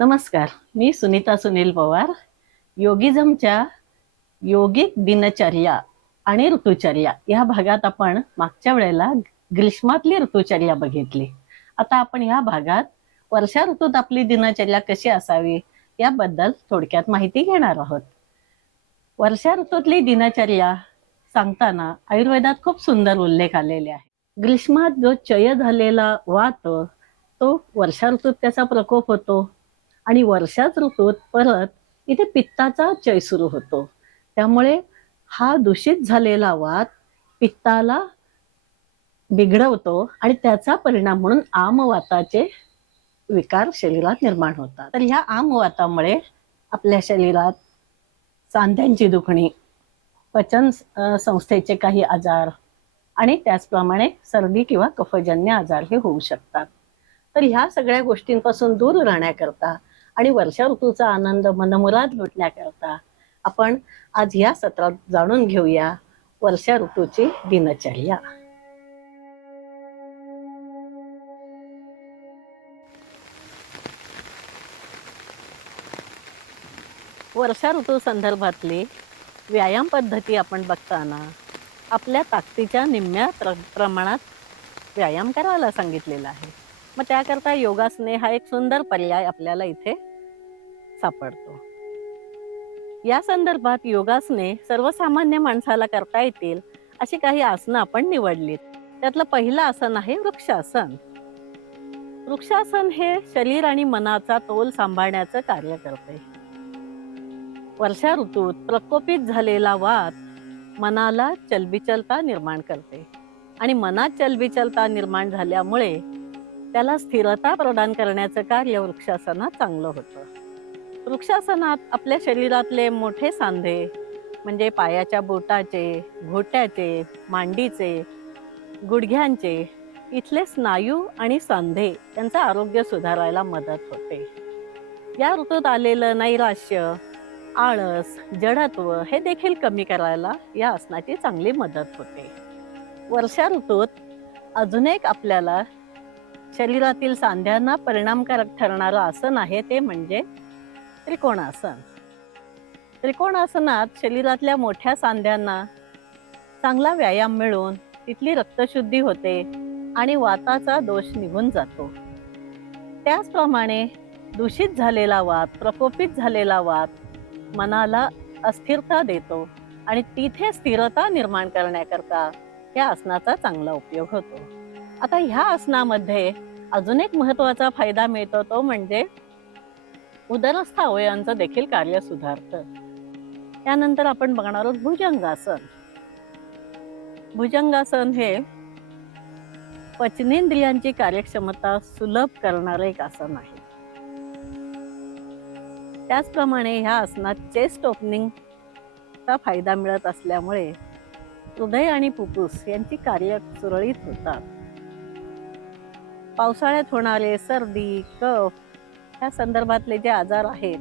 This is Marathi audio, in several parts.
नमस्कार मी सुनीता सुनील पवार. योगिझमच्या योगिक दिनचर्या आणि ऋतुचर्या या भागात आपण मागच्या वेळेला ग्रीष्मातली ऋतुचर्या बघितली. आता आपण या भागात वर्षा ऋतूत आपली दिनचर्या कशी असावी याबद्दल थोडक्यात माहिती घेणार आहोत. वर्षा ऋतूतली दिनचर्या सांगताना आयुर्वेदात खूप सुंदर उल्लेख आलेले आहे. ग्रीष्मात जो चय झालेला वात तो वर्षा ऋतूत त्याचा प्रकोप होतो. आणि वर्षाच ऋतूत परत इथे पित्ताचा चय सुरू होतो. त्यामुळे हा दूषित झालेला वात पित्ताला बिघडवतो आणि त्याचा परिणाम म्हणून आमवाताचे विकार शरीरात निर्माण होतात. तर ह्या आमवातामुळे आपल्या शरीरात सांध्यांची दुखणी पचन संस्थेचे काही आजार आणि त्याचप्रमाणे सर्दी किंवा कफजन्य आजार हे होऊ शकतात. तर ह्या सगळ्या गोष्टींपासून दूर राहण्याकरता आणि वर्षा ऋतूचा आनंद मनमुराद लुटण्याकरता आपण आज या सत्रात जाणून घेऊया वर्षा ऋतूची दिनचर्या. वर्षा ऋतू संदर्भातली व्यायाम पद्धती आपण बघताना आपल्या ताकदीच्या निम्म्या प्र प्रमाणात व्यायाम करायला सांगितलेला आहे. मग त्याकरता योगासने हा एक सुंदर पर्याय आपल्याला इथे सापडतो. या संदर्भात योगासने सर्वसामान्य माणसाला करता येतील अशी काही आसनं आपण निवडलीत. त्यातलं पहिलं आसन आहे वृक्षासन. वृक्षासन हे शरीर आणि मनाचा तोल सांभाळण्याचं कार्य करते. वर्षा ऋतूत प्रकोपित झालेला वाद मनाला चलबिचलता निर्माण करते आणि मनात चलबिचलता निर्माण झाल्यामुळे त्याला स्थिरता प्रदान करण्याचं कार्य वृक्षासनात चांगलं होतं. वृक्षासनात आपल्या शरीरातले मोठे सांधे म्हणजे पायाच्या बोटाचे घोट्याचे मांडीचे गुडघ्यांचे इथले स्नायू आणि सांधे यांचं आरोग्य सुधारायला मदत होते. या ऋतूत आलेलं नैराश्य आळस जडत्व हे देखील कमी करायला या आसनाची चांगली मदत होते. वर्षा ऋतूत अजून एक आपल्याला शरीरातील सांध्यांना परिणामकारक ठरणारं आसन आहे ते म्हणजे त्रिकोणासन. त्रिकोणासनात शरीरातल्या मोठ्या सांध्यांना चांगला व्यायाम मिळून तिथली रक्तशुद्धी होते आणि वाताचा दोष निघून जातो. त्याचप्रमाणे दूषित झालेला वात प्रकोपित झालेला वात मनाला अस्थिरता देतो आणि तिथे स्थिरता निर्माण करण्याकरता या आसनाचा चांगला उपयोग होतो. आता ह्या आसनामध्ये अजून एक महत्त्वाचा फायदा मिळतो तो म्हणजे उदरस्थ अवयवांचं देखील कार्य सुधारतं. त्यानंतर आपण बघणार आहोत भुजंगासन. भुजंगासन हे पचनेंद्रियांची कार्यक्षमता सुलभ करणारं एक आसन आहे. त्याचप्रमाणे ह्या आसनात चेस्ट ओपनिंगचा फायदा मिळत असल्यामुळे हृदय आणि फुफ्फुस यांची कार्य सुरळीत होतात. पावसाळ्यात होणारे सर्दी कफ ह्या संदर्भातले जे आजार आहेत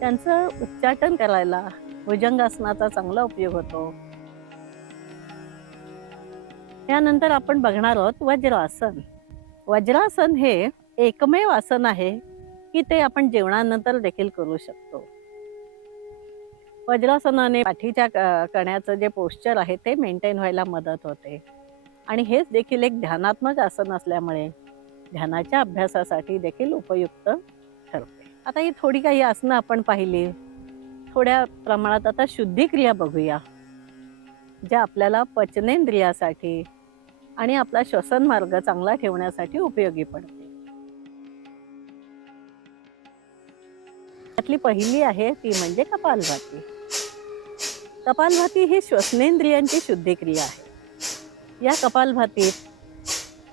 त्यांचं उच्चाटन करायला भुजंगासनाचा चांगला उपयोग होतो. त्यानंतर आपण बघणार आहोत वज्रासन. वज्रासन हे एकमेव आसन आहे की ते आपण जेवणानंतर देखील करू शकतो. वज्रासनाने पाठीच्या कण्याचं जे पोश्चर आहे ते मेंटेन व्हायला मदत होते. आणि हेच देखील एक ध्यानात्मक आसन असल्यामुळे ध्यानाच्या अभ्यासासाठी देखील उपयुक्त ठरते. आता ही थोडी काही आसनं आपण पाहिली. थोड्या प्रमाणात आता शुद्धिक्रिया बघूया. ज्या आपल्याला पचनेंद्रियासाठी आणि आपला श्वसन मार्ग चांगला ठेवण्यासाठी उपयोगी पडते. त्यातली पहिली आहे ती म्हणजे कपालभाती. कपालभाती ही श्वसनेंद्रियांची शुद्धिक्रिया आहे. या कपालभातीत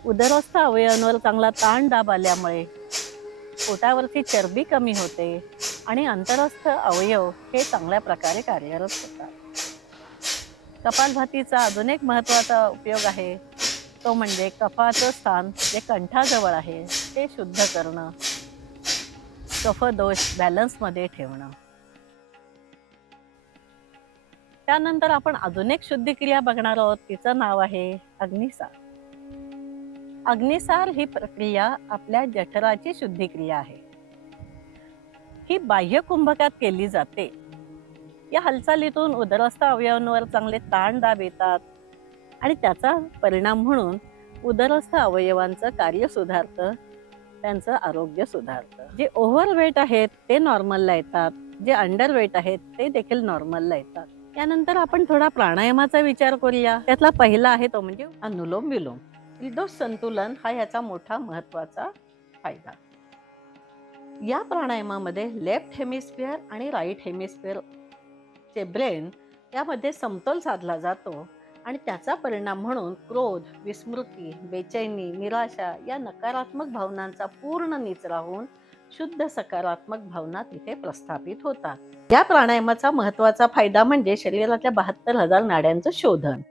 उदरस्थ अवयवांवर चांगला ताण दाब आल्यामुळे पोटावरची चरबी कमी होते आणि अंतरस्थ अवयव हे चांगल्या प्रकारे कार्यरत होतात. कपालभातीचा अजून एक महत्त्वाचा उपयोग आहे. तो म्हणजे कफाचं स्थान जे कंठाजवळ आहे ते शुद्ध करणं. कफदोष बॅलन्समध्ये ठेवणं. त्यानंतर आपण अजून एक शुद्धिक्रिया बघणार आहोत. तिचं नाव आहे अग्निसार अग्निसार ही प्रक्रिया आपल्या जठराची शुद्धिक्रिया आहे. ही बाह्य कुंभकात केली जाते. या हालचालीतून उदरस्थ अवयवांवर चांगले ताण दाब येतात आणि त्याचा परिणाम म्हणून उदरस्थ अवयवांचं कार्य सुधारतं त्यांचं आरोग्य सुधारतं. जे ओव्हरवेट आहेत ते नॉर्मलला येतात. जे अंडरवेट आहेत ते देखील नॉर्मलला येतात. त्यानंतर आपण थोडा प्राणायामाचा विचार करूया. त्यातला पहिला आहे तो म्हणजे अनुलोम विलोम. त्रिदोष संतुलन हा याचा मोठा महत्त्वाचा फायदा. या प्राणायामामध्ये लेफ्ट हेमिस्फिअर आणि राईट हेमिस्फिअर चे ब्रेन यामध्ये समतोल साधला जातो आणि त्याचा परिणाम म्हणून क्रोध विस्मृती बेचैनी निराशा या नकारात्मक भावनांचा पूर्ण निचरा होऊन शुद्ध सकारात्मक भावना तिथे प्रस्थापित होतात. या प्राणायामाचा महत्त्वाचा फायदा म्हणजे शरीरातल्या बहात्तर हजार नाड्यांचं शोधन.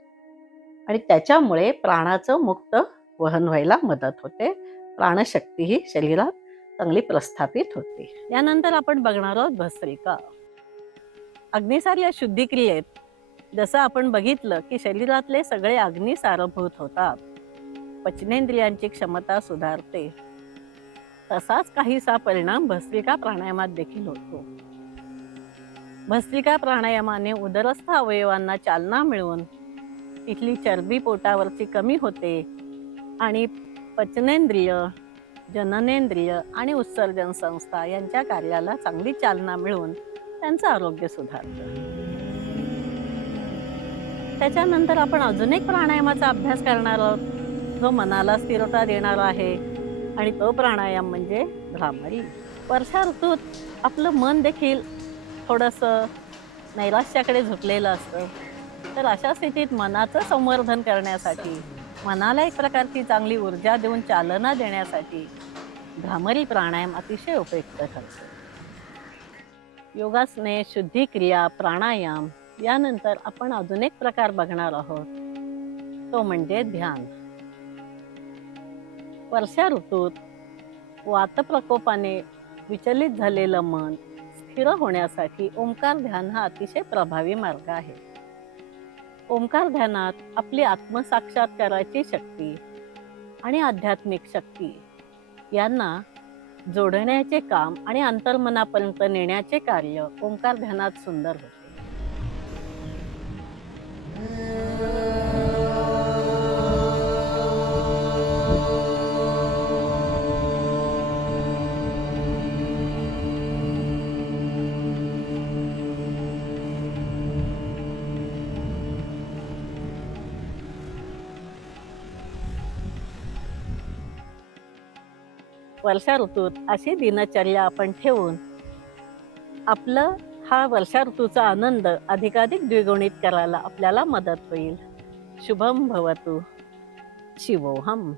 आणि त्याच्यामुळे प्राणाचं मुक्त वहन व्हायला मदत होते. प्राणशक्ती ही शरीरात चांगली प्रस्थापित होते. यानंतर आपण बघणार आहोत भस्त्रिका. अग्निसार या शुद्धिक्रियेत जसं आपण बघितलं की शरीरातले सगळे अग्नी सारभूत होतात. पचनेंद्रियांची क्षमता सुधारते. तसाच काहीसा परिणाम भस्त्रिका प्राणायामात देखील होतो. भस्त्रिका प्राणायामाने उदरस्थ अवयवांना चालना मिळवून इथली चरबी पोटावरची कमी होते आणि पचनेंद्रिय जननेंद्रिय आणि उत्सर्जन संस्था यांच्या कार्याला चांगली चालना मिळून त्यांचं आरोग्य सुधारतं. त्याच्यानंतर आपण अजून एक प्राणायामाचा अभ्यास करणार आहोत. जो मनाला स्थिरता देणारा आहे आणि तो प्राणायाम म्हणजे भ्रामरी. वर्षा ऋतूत आपलं मन देखील थोडंसं नैराश्याकडे झुकलेलं असतं. तर अशा स्थितीत मनाचं संवर्धन करण्यासाठी मनाला एक प्रकारची चांगली ऊर्जा देऊन चालना देण्यासाठी भ्रामरी प्राणायाम अतिशय उपयुक्त ठरतो. योगासने शुद्धिक्रिया प्राणायाम यानंतर आपण अजून एक प्रकार बघणार आहोत. तो म्हणजे ध्यान. वर्षा ऋतूत वातप्रकोपाने विचलित झालेलं मन स्थिर होण्यासाठी ओंकार ध्यान हा अतिशय प्रभावी मार्ग आहे. ओंकार ध्यानात आपली आत्मसाक्षात्काराची शक्ती आणि आध्यात्मिक शक्ती. यांना जोडण्याचे काम आणि अंतर्मनापर्यंत नेण्याचे कार्य ओंकार ध्यानात सुंदर होते. वर्षा ऋतूत अशी दिनचर्या आपण ठेवून आपलं हा वर्षा ऋतूचा आनंद अधिकाधिक द्विगुणित करायला आपल्याला मदत होईल. शुभम भवतु. शिवोहम.